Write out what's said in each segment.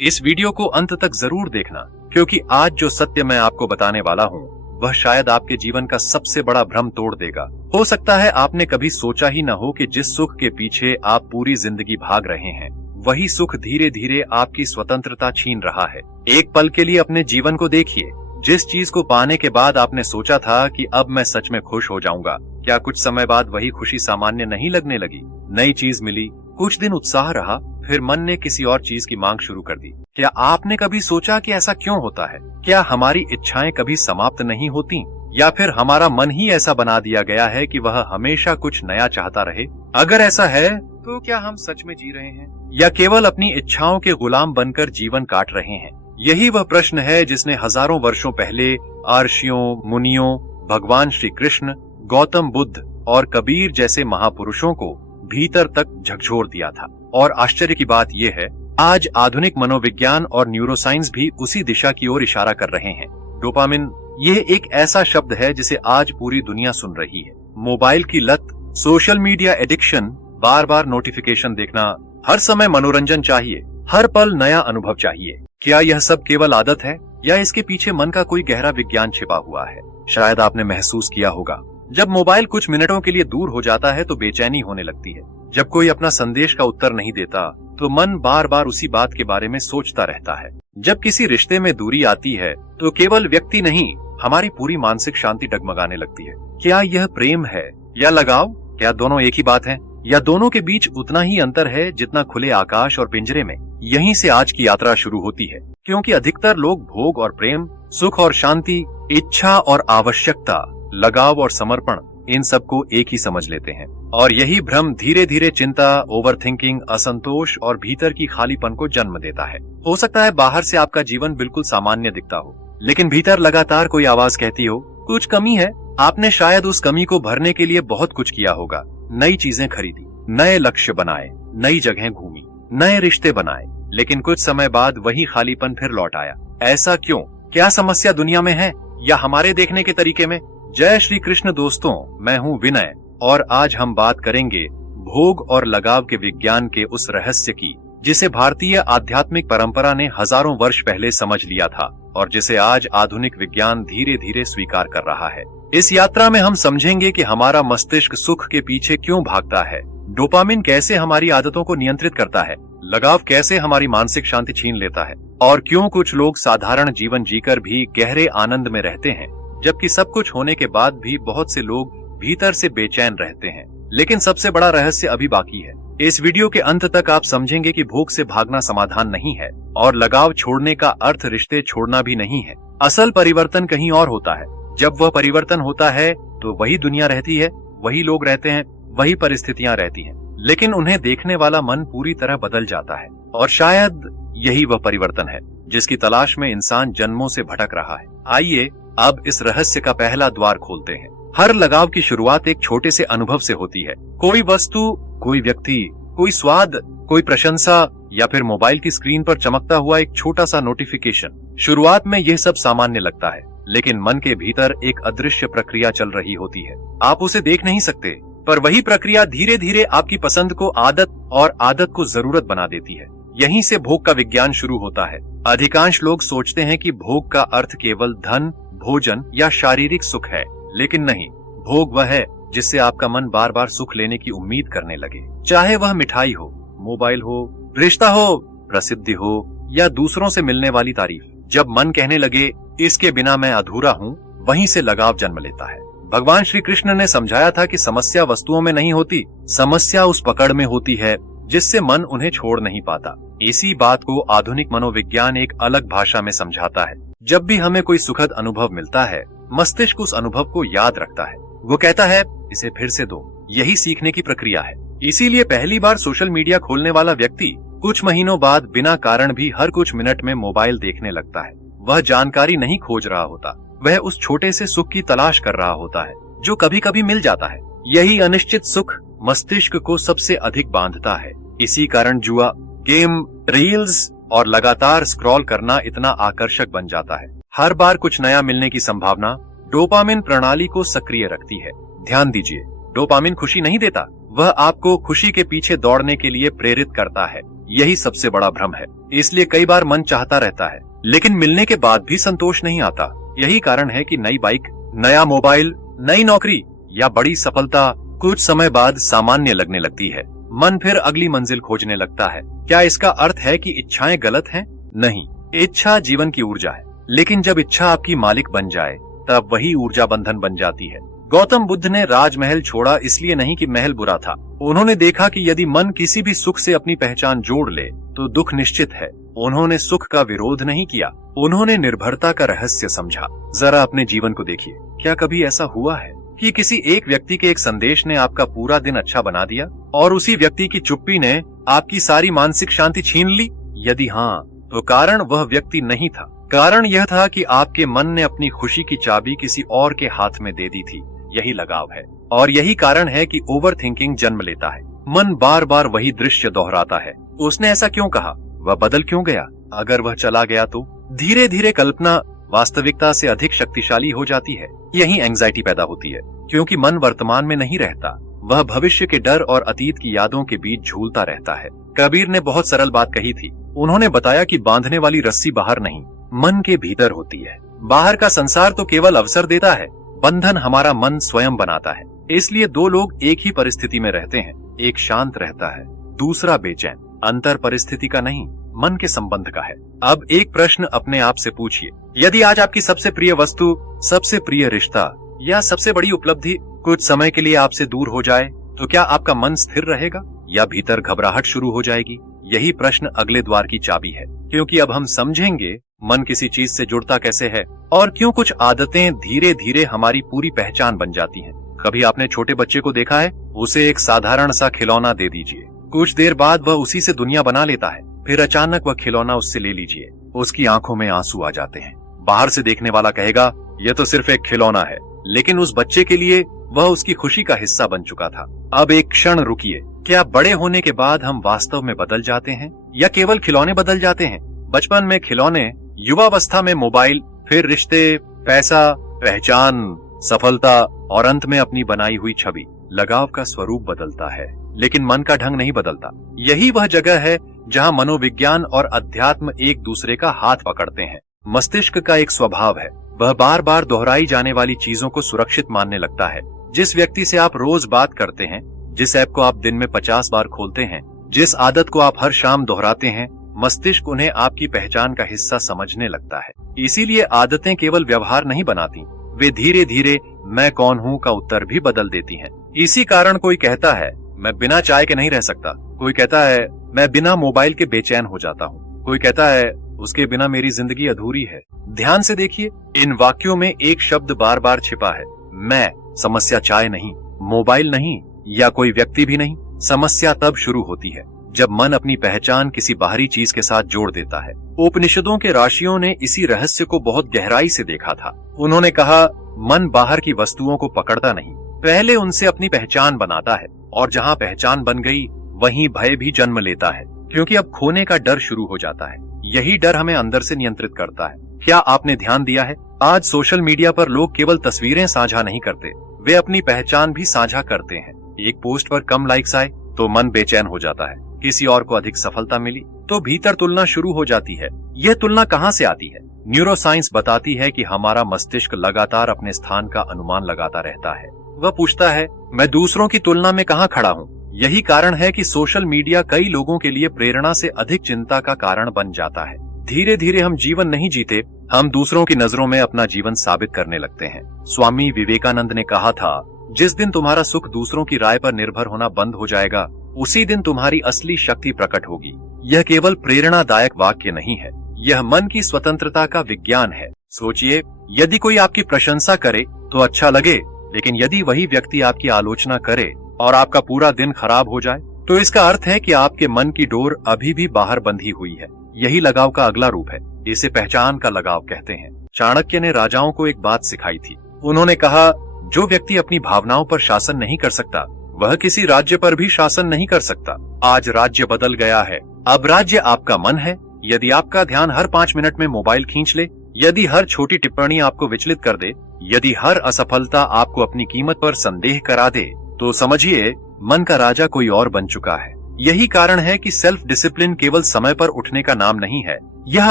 इस वीडियो को अंत तक जरूर देखना, क्योंकि आज जो सत्य मैं आपको बताने वाला हूँ वह शायद आपके जीवन का सबसे बड़ा भ्रम तोड़ देगा। हो सकता है आपने कभी सोचा ही न हो कि जिस सुख के पीछे आप पूरी जिंदगी भाग रहे हैं वही सुख धीरे धीरे आपकी स्वतंत्रता छीन रहा है। एक पल के लिए अपने जीवन को देखिए। जिस चीज को पाने के बाद आपने सोचा था कि अब मैं सच में खुश हो जाऊंगा, क्या कुछ समय बाद वही खुशी सामान्य नहीं लगने लगी? नई चीज मिली, कुछ दिन उत्साह रहा, फिर मन ने किसी और चीज की मांग शुरू कर दी। क्या आपने कभी सोचा कि ऐसा क्यों होता है? क्या हमारी इच्छाएं कभी समाप्त नहीं होती, या फिर हमारा मन ही ऐसा बना दिया गया है कि वह हमेशा कुछ नया चाहता रहे? अगर ऐसा है तो क्या हम सच में जी रहे हैं, या केवल अपनी इच्छाओं के गुलाम बनकर जीवन काट रहे हैं? यही वह प्रश्न है जिसने हजारों वर्षों पहले अर्षियों, मुनियों, भगवान श्री कृष्ण, गौतम बुद्ध और कबीर जैसे महापुरुषों को भीतर तक झकझोर दिया था। और आश्चर्य की बात यह है, आज आधुनिक मनोविज्ञान और न्यूरोसाइंस भी उसी दिशा की ओर इशारा कर रहे हैं। डोपामिन, यह एक ऐसा शब्द है जिसे आज पूरी दुनिया सुन रही है। मोबाइल की लत, सोशल मीडिया एडिक्शन, बार बार नोटिफिकेशन देखना, हर समय मनोरंजन चाहिए, हर पल नया अनुभव चाहिए। क्या यह सब केवल आदत है, या इसके पीछे मन का कोई गहरा विज्ञान छिपा हुआ है? शायद आपने महसूस किया होगा, जब मोबाइल कुछ मिनटों के लिए दूर हो जाता है तो बेचैनी होने लगती है। जब कोई अपना संदेश का उत्तर नहीं देता तो मन बार बार उसी बात के बारे में सोचता रहता है। जब किसी रिश्ते में दूरी आती है तो केवल व्यक्ति नहीं, हमारी पूरी मानसिक शांति डगमगाने लगती है। क्या यह प्रेम है या लगाव? क्या दोनों एक ही बात है, या दोनों के बीच उतना ही अंतर है जितना खुले आकाश और पिंजरे में? यहीं से आज की यात्रा शुरू होती है, क्योंकि अधिकतर लोग भोग और प्रेम, सुख और शांति, इच्छा और आवश्यकता, लगाव और समर्पण, इन सबको एक ही समझ लेते हैं। और यही भ्रम धीरे धीरे चिंता, ओवरथिंकिंग, असंतोष और भीतर की खालीपन को जन्म देता है। हो सकता है बाहर से आपका जीवन बिल्कुल सामान्य दिखता हो, लेकिन भीतर लगातार कोई आवाज कहती हो कुछ कमी है। आपने शायद उस कमी को भरने के लिए बहुत कुछ किया होगा। नई चीजें खरीदी, नए लक्ष्य बनाए, नई जगह घूमी, नए रिश्ते बनाए, लेकिन कुछ समय बाद वही खालीपन फिर लौट आया। ऐसा क्यों? क्या समस्या दुनिया में है, या हमारे देखने के तरीके में? जय श्री कृष्ण दोस्तों, मैं हूँ विनय, और आज हम बात करेंगे भोग और लगाव के विज्ञान के उस रहस्य की जिसे भारतीय आध्यात्मिक परंपरा ने हजारों वर्ष पहले समझ लिया था और जिसे आज आधुनिक विज्ञान धीरे धीरे स्वीकार कर रहा है। इस यात्रा में हम समझेंगे कि हमारा मस्तिष्क सुख के पीछे क्यों भागता है, डोपामिन कैसे हमारी आदतों को नियंत्रित करता है, लगाव कैसे हमारी मानसिक शांति छीन लेता है, और क्यों कुछ लोग साधारण जीवन जीकर भी गहरे आनंद में रहते हैं, जबकि सब कुछ होने के बाद भी बहुत से लोग भीतर से बेचैन रहते हैं। लेकिन सबसे बड़ा रहस्य अभी बाकी है। इस वीडियो के अंत तक आप समझेंगे कि भोग से भागना समाधान नहीं है, और लगाव छोड़ने का अर्थ रिश्ते छोड़ना भी नहीं है। असल परिवर्तन कहीं और होता है। जब वह परिवर्तन होता है तो वही दुनिया रहती है, वही लोग रहते हैं, वही परिस्थितियां रहती हैं, लेकिन उन्हें देखने वाला मन पूरी तरह बदल जाता है। और शायद यही वह परिवर्तन है जिसकी तलाश में इंसान जन्मों से भटक रहा है। आइए अब इस रहस्य का पहला द्वार खोलते हैं। हर लगाव की शुरुआत एक छोटे से अनुभव से होती है। कोई वस्तु, कोई व्यक्ति, कोई स्वाद, कोई प्रशंसा, या फिर मोबाइल की स्क्रीन पर चमकता हुआ एक छोटा सा नोटिफिकेशन। शुरुआत में यह सब सामान्य लगता है, लेकिन मन के भीतर एक अदृश्य प्रक्रिया चल रही होती है। आप उसे देख नहीं सकते, पर वही प्रक्रिया धीरे धीरे आपकी पसंद को आदत और आदत को जरूरत बना देती है। यहीं से भोग का विज्ञान शुरू होता है। अधिकांश लोग सोचते हैं कि भोग का अर्थ केवल धन, भोजन या शारीरिक सुख है, लेकिन नहीं। भोग वह है जिससे आपका मन बार बार सुख लेने की उम्मीद करने लगे, चाहे वह मिठाई हो, मोबाइल हो, रिश्ता हो, प्रसिद्धि हो, या दूसरों से मिलने वाली तारीफ। जब मन कहने लगे इसके बिना मैं अधूरा हूँ, वहीं से लगाव जन्म लेता है। भगवान श्री कृष्ण ने समझाया था कि समस्या वस्तुओं में नहीं होती, समस्या उस पकड़ में होती है जिससे मन उन्हें छोड़ नहीं पाता। इसी बात को आधुनिक मनोविज्ञान एक अलग भाषा में समझाता है। जब भी हमें कोई सुखद अनुभव मिलता है, मस्तिष्क उस अनुभव को याद रखता है। वो कहता है इसे फिर से दो। यही सीखने की प्रक्रिया है। इसीलिए पहली बार सोशल मीडिया खोलने वाला व्यक्ति कुछ महीनों बाद बिना कारण भी हर कुछ मिनट में मोबाइल देखने लगता है। वह जानकारी नहीं खोज रहा होता, वह उस छोटे से सुख की तलाश कर रहा होता है जो कभी कभी मिल जाता है। यही अनिश्चित सुख मस्तिष्क को सबसे अधिक बांधता है। इसी कारण जुआ, गेम, रील्स और लगातार स्क्रॉल करना इतना आकर्षक बन जाता है। हर बार कुछ नया मिलने की संभावना डोपामिन प्रणाली को सक्रिय रखती है। ध्यान दीजिए, डोपामिन खुशी नहीं देता, वह आपको खुशी के पीछे दौड़ने के लिए प्रेरित करता है। यही सबसे बड़ा भ्रम है। इसलिए कई बार मन चाहता रहता है, लेकिन मिलने के बाद भी संतोष नहीं आता। यही कारण है कि नई बाइक, नया मोबाइल, नई नौकरी या बड़ी सफलता कुछ समय बाद सामान्य लगने लगती है। मन फिर अगली मंजिल खोजने लगता है। क्या इसका अर्थ है कि इच्छाएं गलत हैं? नहीं, इच्छा जीवन की ऊर्जा है, लेकिन जब इच्छा आपकी मालिक बन जाए तब वही ऊर्जा बंधन बन जाती है। गौतम बुद्ध ने राजमहल छोड़ा इसलिए नहीं कि महल बुरा था। उन्होंने देखा कि यदि मन किसी भी सुख से अपनी पहचान जोड़ ले तो दुख निश्चित है। उन्होंने सुख का विरोध नहीं किया, उन्होंने निर्भरता का रहस्य समझा। जरा अपने जीवन को देखिए, क्या कभी ऐसा हुआ है कि किसी एक व्यक्ति के एक संदेश ने आपका पूरा दिन अच्छा बना दिया और उसी व्यक्ति की चुप्पी ने आपकी सारी मानसिक शांति छीन ली? यदि हाँ, तो कारण वह व्यक्ति नहीं था। कारण यह था कि आपके मन ने अपनी खुशी की चाबी किसी और के हाथ में दे दी थी। यही लगाव है, और यही कारण है कि ओवर थिंकिंग जन्म लेता है। मन बार बार वही दृश्य दोहराता है। उसने ऐसा क्यों कहा? वह बदल क्यों गया? अगर वह चला गया तो? धीरे धीरे कल्पना वास्तविकता से अधिक शक्तिशाली हो जाती है। यही एंग्जाइटी पैदा होती है, क्योंकि मन वर्तमान में नहीं रहता। वह भविष्य के डर और अतीत की यादों के बीच झूलता रहता है। कबीर ने बहुत सरल बात कही थी। उन्होंने बताया कि बांधने वाली रस्सी बाहर नहीं, मन के भीतर होती है। बाहर का संसार तो केवल अवसर देता है, बंधन हमारा मन स्वयं बनाता है। इसलिए दो लोग एक ही परिस्थिति में रहते हैं, एक शांत रहता है, दूसरा बेचैन। अंतर परिस्थिति का नहीं, मन के संबंध का है। अब एक प्रश्न अपने आप से पूछिए, यदि आज आपकी सबसे प्रिय वस्तु, सबसे प्रिय रिश्ता या सबसे बड़ी उपलब्धि कुछ समय के लिए आपसे दूर हो जाए, तो क्या आपका मन स्थिर रहेगा या भीतर घबराहट शुरू हो जाएगी? यही प्रश्न अगले द्वार की चाबी है, क्योंकि अब हम समझेंगे मन किसी चीज से जुड़ता कैसे है और क्यों कुछ आदतें धीरे धीरे हमारी पूरी पहचान बन जाती हैं। कभी आपने छोटे बच्चे को देखा है? उसे एक साधारण सा खिलौना दे दीजिए, कुछ देर बाद वह उसी से दुनिया बना लेता है। फिर अचानक वह खिलौना उससे ले लीजिए, उसकी आंखों में आंसू आ जाते हैं। बाहर से देखने वाला कहेगा यह तो सिर्फ एक खिलौना है, लेकिन उस बच्चे के लिए वह उसकी खुशी का हिस्सा बन चुका था। अब एक क्षण रुकिए, क्या बड़े होने के बाद हम वास्तव में बदल जाते हैं या केवल खिलौने बदल जाते हैं? बचपन में खिलौने, युवावस्था में मोबाइल, फिर रिश्ते, पैसा, पहचान, सफलता और अंत में अपनी बनाई हुई छवि। लगाव का स्वरूप बदलता है, लेकिन मन का ढंग नहीं बदलता। यही वह जगह है जहां मनोविज्ञान और अध्यात्म एक दूसरे का हाथ पकड़ते हैं। मस्तिष्क का एक स्वभाव है, वह बार बार दोहराई जाने वाली चीजों को सुरक्षित मानने लगता है। जिस व्यक्ति से आप रोज बात करते हैं, जिस ऐप को आप दिन में 50 बार खोलते हैं, जिस आदत को आप हर शाम दोहराते हैं, मस्तिष्क उन्हें आपकी पहचान का हिस्सा समझने लगता है। इसीलिए आदतें केवल व्यवहार नहीं बनाती, वे धीरे धीरे मैं कौन हूँ का उत्तर भी बदल देती हैं। इसी कारण कोई कहता है मैं बिना चाय के नहीं रह सकता, कोई कहता है मैं बिना मोबाइल के बेचैन हो जाता हूँ, कोई कहता है उसके बिना मेरी जिंदगी अधूरी है। ध्यान से देखिए, इन वाक्यों में एक शब्द बार बार छिपा है, मैं। समस्या चाय नहीं, मोबाइल नहीं या कोई व्यक्ति भी नहीं। समस्या तब शुरू होती है जब मन अपनी पहचान किसी बाहरी चीज के साथ जोड़ देता है। उपनिषदों के ऋषियों ने इसी रहस्य को बहुत गहराई से देखा था। उन्होंने कहा, मन बाहर की वस्तुओं को पकड़ता नहीं, पहले उनसे अपनी पहचान बनाता है, और जहाँ पहचान बन गई वहीं भय भी जन्म लेता है, क्योंकि अब खोने का डर शुरू हो जाता है। यही डर हमें अंदर से नियंत्रित करता है। क्या आपने ध्यान दिया है, आज सोशल मीडिया पर लोग केवल तस्वीरें साझा नहीं करते, वे अपनी पहचान भी साझा करते हैं। एक पोस्ट पर कम लाइक्स आए तो मन बेचैन हो जाता है, किसी और को अधिक सफलता मिली तो भीतर तुलना शुरू हो जाती है। यह तुलना कहाँ से आती है? न्यूरोसाइंस बताती है कि हमारा मस्तिष्क लगातार अपने स्थान का अनुमान लगाता रहता है। वह पूछता है, मैं दूसरों की तुलना में कहाँ खड़ा हूँ? यही कारण है कि सोशल मीडिया कई लोगों के लिए प्रेरणा से अधिक चिंता का कारण बन जाता है। धीरे धीरे हम जीवन नहीं जीते, हम दूसरों की नजरों में अपना जीवन साबित करने लगते हैं। स्वामी विवेकानंद ने कहा था, जिस दिन तुम्हारा सुख दूसरों की राय पर निर्भर होना बंद हो जाएगा, उसी दिन तुम्हारी असली शक्ति प्रकट होगी। यह केवल प्रेरणादायक वाक्य नहीं है, यह मन की स्वतंत्रता का विज्ञान है। सोचिए, यदि कोई आपकी प्रशंसा करे तो अच्छा लगे, लेकिन यदि वही व्यक्ति आपकी आलोचना करे और आपका पूरा दिन खराब हो जाए, तो इसका अर्थ है कि आपके मन की डोर अभी भी बाहर बंधी हुई है। यही लगाव का अगला रूप है, इसे पहचान का लगाव कहते हैं। चाणक्य ने राजाओं को एक बात सिखाई थी। उन्होंने कहा, जो व्यक्ति अपनी भावनाओं पर शासन नहीं कर सकता, वह किसी राज्य पर भी शासन नहीं कर सकता। आज राज्य बदल गया है, अब राज्य आपका मन है। यदि आपका ध्यान हर 5 मिनट में मोबाइल खींच ले, यदि हर छोटी टिप्पणी आपको विचलित कर दे, यदि हर असफलता आपको अपनी कीमत पर संदेह करा दे, तो समझिए मन का राजा कोई और बन चुका है। यही कारण है कि सेल्फ डिसिप्लिन केवल समय पर उठने का नाम नहीं है, यह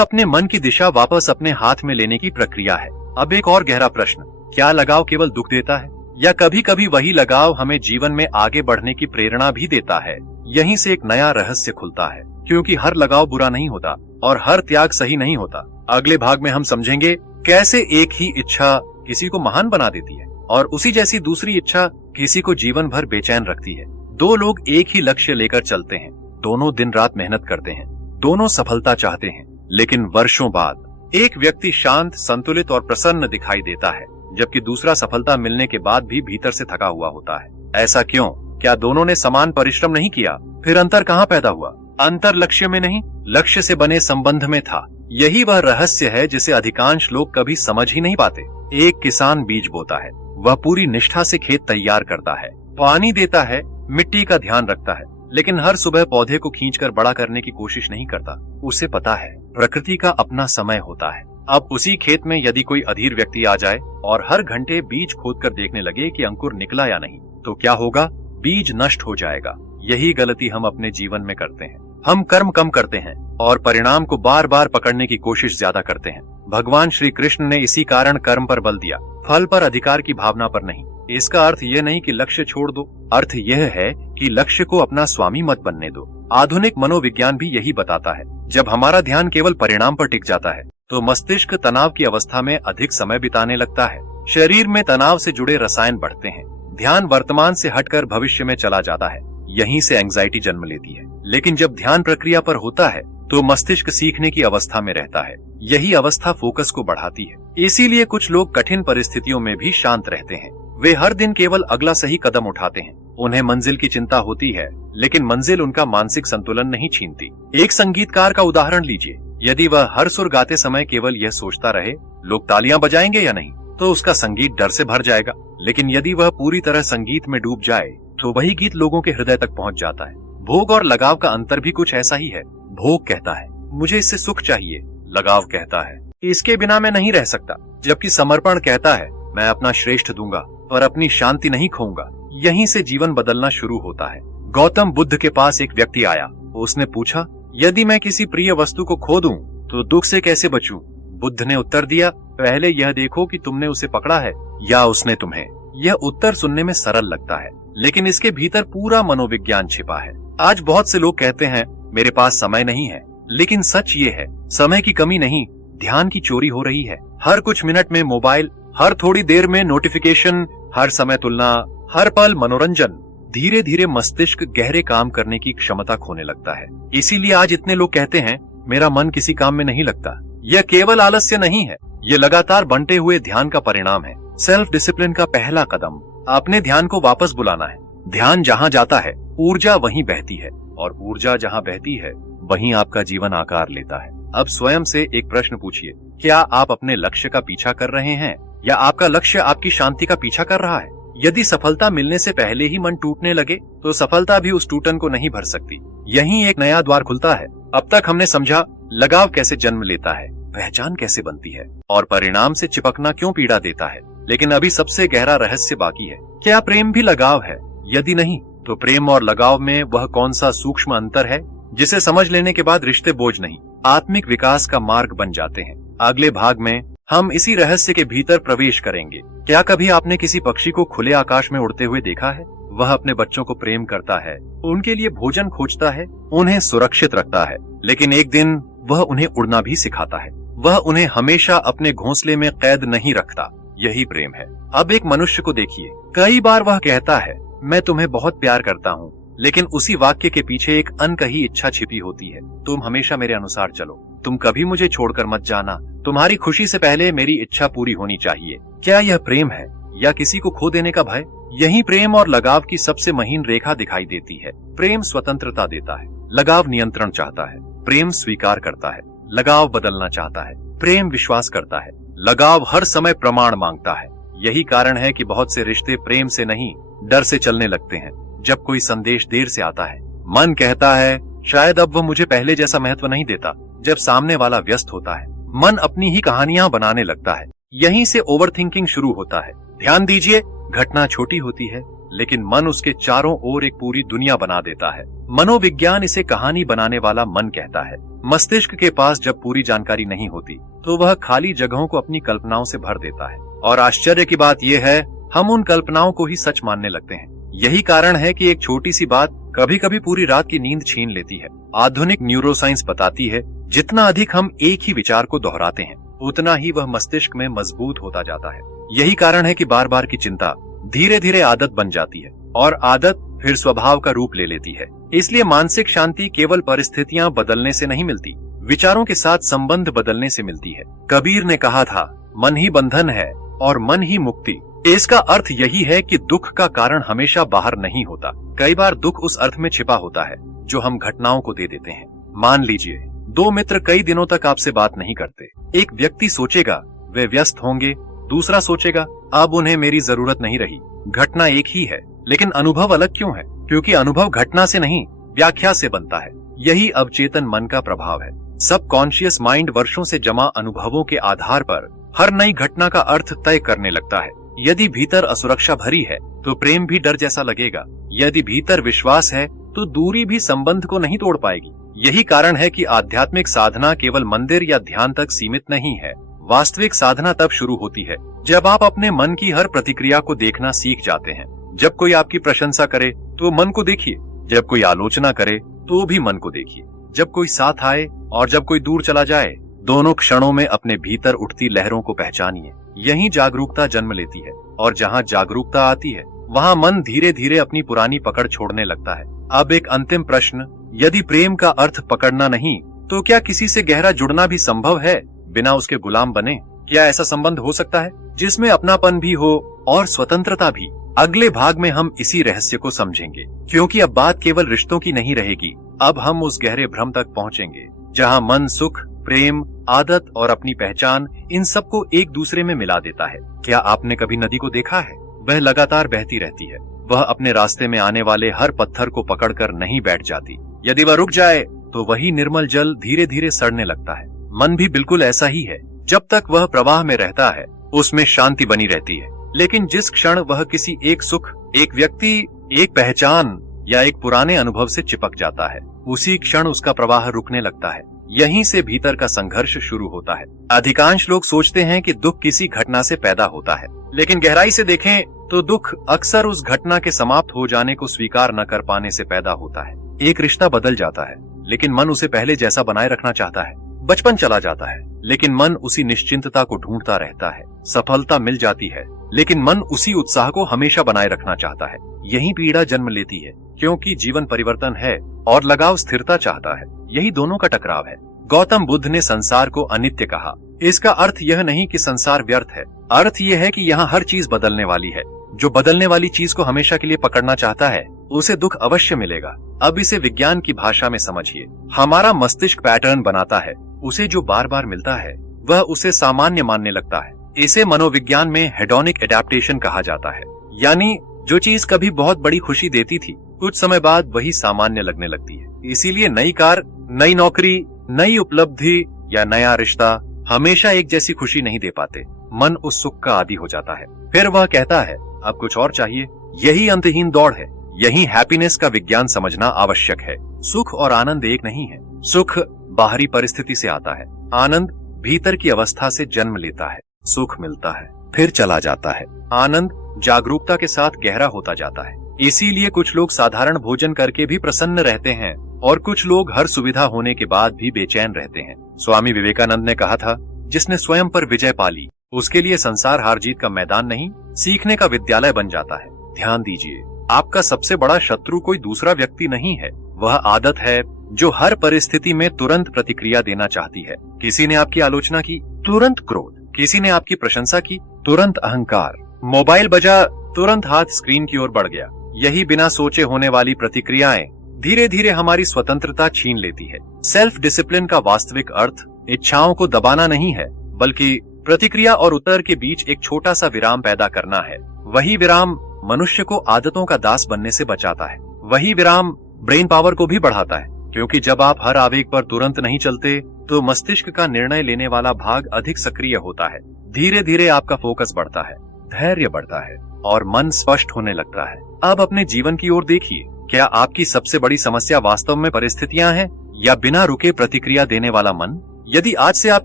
अपने मन की दिशा वापस अपने हाथ में लेने की प्रक्रिया है। अब एक और गहरा प्रश्न, क्या लगाव केवल दुख देता है या कभी कभी वही लगाव हमें जीवन में आगे बढ़ने की प्रेरणा भी देता है? यहीं से एक नया रहस्य खुलता है, क्योंकि हर लगाव बुरा नहीं होता और हर त्याग सही नहीं होता। अगले भाग में हम समझेंगे कैसे एक ही इच्छा किसी को महान बना देती है और उसी जैसी दूसरी इच्छा किसी को जीवन भर बेचैन रखती है। दो लोग एक ही लक्ष्य लेकर चलते हैं, दोनों दिन रात मेहनत करते हैं, दोनों सफलता चाहते हैं, लेकिन वर्षों बाद एक व्यक्ति शांत, संतुलित और प्रसन्न दिखाई देता है, जबकि दूसरा सफलता मिलने के बाद भी भीतर से थका हुआ होता है। ऐसा क्यों? क्या दोनों ने समान परिश्रम नहीं किया? फिर अंतर कहाँ पैदा हुआ? अंतर लक्ष्य में नहीं, लक्ष्य से बने संबंध में था। यही वह रहस्य है जिसे अधिकांश लोग कभी समझ ही नहीं पाते। एक किसान बीज बोता है, वह पूरी निष्ठा से खेत तैयार करता है, पानी देता है, मिट्टी का ध्यान रखता है, लेकिन हर सुबह पौधे को खींचकर बड़ा करने की कोशिश नहीं करता। उसे पता है प्रकृति का अपना समय होता है। अब उसी खेत में यदि कोई अधीर व्यक्ति आ जाए और हर घंटे बीज खोदकर देखने लगे कि अंकुर निकला या नहीं, तो क्या होगा? बीज नष्ट हो जाएगा। यही गलती हम अपने जीवन में करते हैं। हम कर्म कम करते हैं और परिणाम को बार बार पकड़ने की कोशिश ज्यादा करते हैं। भगवान श्री कृष्ण ने इसी कारण कर्म पर बल दिया, फल पर अधिकार की भावना पर नहीं। इसका अर्थ यह नहीं कि लक्ष्य छोड़ दो, अर्थ यह है कि लक्ष्य को अपना स्वामी मत बनने दो। आधुनिक मनोविज्ञान भी यही बताता है। जब हमारा ध्यान केवल परिणाम पर टिक जाता है तो मस्तिष्क तनाव की अवस्था में अधिक समय बिताने लगता है। शरीर में तनाव से जुड़े रसायन बढ़ते हैं, ध्यान वर्तमान से हटकर भविष्य में चला जाता है। यहीं से एंजाइटी जन्म लेती है। लेकिन जब ध्यान प्रक्रिया पर होता है तो मस्तिष्क सीखने की अवस्था में रहता है। यही अवस्था फोकस को बढ़ाती है। इसीलिए कुछ लोग कठिन परिस्थितियों में भी शांत रहते हैं। वे हर दिन केवल अगला सही कदम उठाते हैं। उन्हें मंजिल की चिंता होती है, लेकिन मंजिल उनका मानसिक संतुलन नहीं छीनती। एक संगीतकार का उदाहरण लीजिए। यदि वह हर सुर गाते समय केवल यह सोचता रहे लोग तालियां बजाएंगे या नहीं, तो उसका संगीत डर से भर जाएगा। लेकिन यदि वह पूरी तरह संगीत में डूब जाए तो वही गीत लोगों के हृदय तक पहुंच जाता है। भोग और लगाव का अंतर भी कुछ ऐसा ही है। भोग कहता है मुझे इससे सुख चाहिए, लगाव कहता है इसके बिना मैं नहीं रह सकता, जबकि समर्पण कहता है मैं अपना श्रेष्ठ दूंगा पर अपनी शांति नहीं खोऊंगा। यहीं से जीवन बदलना शुरू होता है। गौतम बुद्ध के पास एक व्यक्ति आया। उसने पूछा, यदि मैं किसी प्रिय वस्तु को खो दूं तो दुख से कैसे बचूं? बुद्ध ने उत्तर दिया, पहले यह देखो कि तुमने उसे पकड़ा है या उसने तुम्हें। यह उत्तर सुनने में सरल लगता है, लेकिन इसके भीतर पूरा मनोविज्ञान छिपा है। आज बहुत से लोग कहते हैं मेरे पास समय नहीं है, लेकिन सच ये है समय की कमी नहीं, ध्यान की चोरी हो रही है। हर कुछ मिनट में मोबाइल, हर थोड़ी देर में नोटिफिकेशन, हर समय तुलना, हर पल मनोरंजन। धीरे धीरे मस्तिष्क गहरे काम करने की क्षमता खोने लगता है। इसीलिए आज इतने लोग कहते हैं मेरा मन किसी काम में नहीं लगता। यह केवल आलस्य नहीं है, ये लगातार बनते हुए ध्यान का परिणाम है। सेल्फ डिसिप्लिन का पहला कदम अपने ध्यान को वापस बुलाना है। ध्यान जहाँ जाता है ऊर्जा वहीं बहती है, और ऊर्जा जहाँ बहती है वहीं आपका जीवन आकार लेता है। अब स्वयं से एक प्रश्न पूछिए, क्या आप अपने लक्ष्य का पीछा कर रहे हैं या आपका लक्ष्य आपकी शांति का पीछा कर रहा है? यदि सफलता मिलने से पहले ही मन टूटने लगे तो सफलता भी उस टूटन को नहीं भर सकती। यहीं एक नया द्वार खुलता है। अब तक हमने समझा लगाव कैसे जन्म लेता है, पहचान कैसे बनती है और परिणाम से चिपकना क्यों पीड़ा देता है। लेकिन अभी सबसे गहरा रहस्य बाकी है। क्या प्रेम भी लगाव है? यदि नहीं तो प्रेम और लगाव में वह कौन सा सूक्ष्म अंतर है जिसे समझ लेने के बाद रिश्ते बोझ नहीं, आत्मिक विकास का मार्ग बन जाते हैं। अगले भाग में हम इसी रहस्य के भीतर प्रवेश करेंगे। क्या कभी आपने किसी पक्षी को खुले आकाश में उड़ते हुए देखा है? वह अपने बच्चों को प्रेम करता है, उनके लिए भोजन खोजता है, उन्हें सुरक्षित रखता है, लेकिन एक दिन वह उन्हें उड़ना भी सिखाता है। वह उन्हें हमेशा अपने घोंसले में कैद नहीं रखता। यही प्रेम है। अब एक मनुष्य को देखिए, कई बार वह कहता है मैं तुम्हें बहुत प्यार करता हूँ, लेकिन उसी वाक्य के पीछे एक अनकही इच्छा छिपी होती है, तुम हमेशा मेरे अनुसार चलो, तुम कभी मुझे छोड़कर मत जाना, तुम्हारी खुशी से पहले मेरी इच्छा पूरी होनी चाहिए। क्या यह प्रेम है या किसी को खो देने का भय? यही प्रेम और लगाव की सबसे महीन रेखा दिखाई देती है। प्रेम स्वतंत्रता देता है, लगाव नियंत्रण चाहता है। प्रेम स्वीकार करता है, लगाव बदलना चाहता है। प्रेम विश्वास करता है, लगाव हर समय प्रमाण मांगता है। यही कारण है कि बहुत से रिश्ते प्रेम से नहीं डर से चलने लगते हैं। जब कोई संदेश देर से आता है, मन कहता है शायद अब वह मुझे पहले जैसा महत्व नहीं देता। जब सामने वाला व्यस्त होता है, मन अपनी ही कहानियां बनाने लगता है। यहीं से ओवरथिंकिंग शुरू होता है। ध्यान दीजिए, घटना छोटी होती है लेकिन मन उसके चारों ओर एक पूरी दुनिया बना देता है। मनोविज्ञान इसे कहानी बनाने वाला मन कहता है। मस्तिष्क के पास जब पूरी जानकारी नहीं होती तो वह खाली जगहों को अपनी कल्पनाओं से भर देता है, और आश्चर्य की बात यह है हम उन कल्पनाओं को ही सच मानने लगते हैं। यही कारण है कि एक छोटी सी बात कभी कभी पूरी रात की नींद छीन लेती है। आधुनिक न्यूरोसाइंस बताती है जितना अधिक हम एक ही विचार को दोहराते हैं उतना ही वह मस्तिष्क में मजबूत होता जाता है। यही कारण है कि बार बार की चिंता धीरे धीरे आदत बन जाती है और आदत फिर स्वभाव का रूप ले लेती है। इसलिए मानसिक शांति केवल परिस्थितियां बदलने से नहीं मिलती, विचारों के साथ संबंध बदलने से मिलती है। कबीर ने कहा था, मन ही बंधन है और मन ही मुक्ति। इसका अर्थ यही है कि दुख का कारण हमेशा बाहर नहीं होता। कई बार दुख उस अर्थ में छिपा होता है जो हम घटनाओं को दे देते हैं। मान लीजिए दो मित्र कई दिनों तक आपसे बात नहीं करते। एक व्यक्ति सोचेगा वे व्यस्त होंगे, दूसरा सोचेगा अब उन्हें मेरी जरूरत नहीं रही। घटना एक ही है लेकिन अनुभव अलग क्यों है? क्योंकि अनुभव घटना से नहीं व्याख्या से बनता है। यही अवचेतन मन का प्रभाव है। सबकॉन्शियस माइंड वर्षों से जमा अनुभवों के आधार पर हर नई घटना का अर्थ तय करने लगता है। यदि भीतर असुरक्षा भरी है तो प्रेम भी डर जैसा लगेगा। यदि भीतर विश्वास है तो दूरी भी संबंध को नहीं तोड़ पाएगी। यही कारण है कि आध्यात्मिक साधना केवल मंदिर या ध्यान तक सीमित नहीं है। वास्तविक साधना तब शुरू होती है जब आप अपने मन की हर प्रतिक्रिया को देखना सीख जाते हैं। जब कोई आपकी प्रशंसा करे तो मन को देखिए, जब कोई आलोचना करे तो भी मन को देखिए, जब कोई साथ आए और जब कोई दूर चला जाए दोनों क्षणों में अपने भीतर उठती लहरों को पहचानिए। यही जागरूकता जन्म लेती है और जहाँ जागरूकता आती है वहाँ मन धीरे धीरे अपनी पुरानी पकड़ छोड़ने लगता है। अब एक अंतिम प्रश्न, यदि प्रेम का अर्थ पकड़ना नहीं तो क्या किसी से गहरा जुड़ना भी संभव है बिना उसके गुलाम बने? क्या ऐसा संबंध हो सकता है जिसमें अपनापन भी हो और स्वतंत्रता भी? अगले भाग में हम इसी रहस्य को समझेंगे, क्योंकि अब बात केवल रिश्तों की नहीं रहेगी। अब हम उस गहरे भ्रम तक पहुंचेंगे जहां मन सुख, प्रेम, आदत और अपनी पहचान इन सबको एक दूसरे में मिला देता है। क्या आपने कभी नदी को देखा है? वह लगातार बहती रहती है। वह अपने रास्ते में आने वाले हर पत्थर को पकड़कर नहीं बैठ जाती। यदि वह रुक जाए तो वही निर्मल जल धीरे धीरे सड़ने लगता है। मन भी बिल्कुल ऐसा ही है। जब तक वह प्रवाह में रहता है उसमें शांति बनी रहती है, लेकिन जिस क्षण वह किसी एक सुख, एक व्यक्ति, एक पहचान या एक पुराने अनुभव से चिपक जाता है उसी क्षण उसका प्रवाह रुकने लगता है। यहीं से भीतर का संघर्ष शुरू होता है। अधिकांश लोग सोचते हैं कि दुख किसी घटना से पैदा होता है, लेकिन गहराई से देखें तो दुख अक्सर उस घटना के समाप्त हो जाने को स्वीकार न कर पाने से पैदा होता है। एक रिश्ता बदल जाता है लेकिन मन उसे पहले जैसा बनाए रखना चाहता है। बचपन चला जाता है लेकिन मन उसी निश्चिंतता को ढूंढता रहता है। सफलता मिल जाती है लेकिन मन उसी उत्साह को हमेशा बनाए रखना चाहता है। यही पीड़ा जन्म लेती है, क्योंकि जीवन परिवर्तन है और लगाव स्थिरता चाहता है। यही दोनों का टकराव है। गौतम बुद्ध ने संसार को अनित्य कहा। इसका अर्थ यह नहीं कि संसार व्यर्थ है, अर्थ यह है कि यहाँ हर चीज बदलने वाली है। जो बदलने वाली चीज को हमेशा के लिए पकड़ना चाहता है उसे दुख अवश्य मिलेगा। अब इसे विज्ञान की भाषा में समझिए। हमारा मस्तिष्क पैटर्न बनाता है, उसे जो बार बार मिलता है वह उसे सामान्य मानने लगता है। इसे मनोविज्ञान में हेडोनिक एडेप्टेशन कहा जाता है, यानी जो चीज कभी बहुत बड़ी खुशी देती थी कुछ समय बाद वही सामान्य लगने लगती है। इसीलिए नई कार, नई नौकरी, नई उपलब्धि या नया रिश्ता हमेशा एक जैसी खुशी नहीं दे पाते। मन उस सुख का आदी हो जाता है, फिर वह कहता है अब कुछ और चाहिए। यही अंतहीन दौड़ है। यही हैप्पीनेस का विज्ञान समझना आवश्यक है। सुख और आनंद एक नहीं है। सुख बाहरी परिस्थिति से आता है, आनंद भीतर की अवस्था से जन्म लेता है। सुख मिलता है फिर चला जाता है, आनंद जागरूकता के साथ गहरा होता जाता है। इसीलिए कुछ लोग साधारण भोजन करके भी प्रसन्न रहते हैं और कुछ लोग हर सुविधा होने के बाद भी बेचैन रहते हैं। स्वामी विवेकानंद ने कहा था, जिसने स्वयं पर विजय पाली उसके लिए संसार हार जीत का मैदान नहीं, सीखने का विद्यालय बन जाता है। ध्यान दीजिए, आपका सबसे बड़ा शत्रु कोई दूसरा व्यक्ति नहीं है, वह आदत है जो हर परिस्थिति में तुरंत प्रतिक्रिया देना चाहती है। किसी ने आपकी आलोचना की, तुरंत क्रोध। किसी ने आपकी प्रशंसा की, तुरंत अहंकार। मोबाइल बजा, तुरंत हाथ स्क्रीन की ओर बढ़ गया। यही बिना सोचे होने वाली प्रतिक्रियाएं धीरे धीरे हमारी स्वतंत्रता छीन लेती है। सेल्फ डिसिप्लिन का वास्तविक अर्थ इच्छाओं को दबाना नहीं है, बल्कि प्रतिक्रिया और उत्तर के बीच एक छोटा सा विराम पैदा करना है। वही विराम मनुष्य को आदतों का दास बनने से बचाता है। वही विराम ब्रेन पावर को भी बढ़ाता है, क्योंकि जब आप हर आवेग पर तुरंत नहीं चलते तो मस्तिष्क का निर्णय लेने वाला भाग अधिक सक्रिय होता है। धीरे धीरे आपका फोकस बढ़ता है, धैर्य बढ़ता है और मन स्पष्ट होने लगता है। अब अपने जीवन की ओर देखिए, क्या आपकी सबसे बड़ी समस्या वास्तव में परिस्थितियां हैं या बिना रुके प्रतिक्रिया देने वाला मन? यदि आज से आप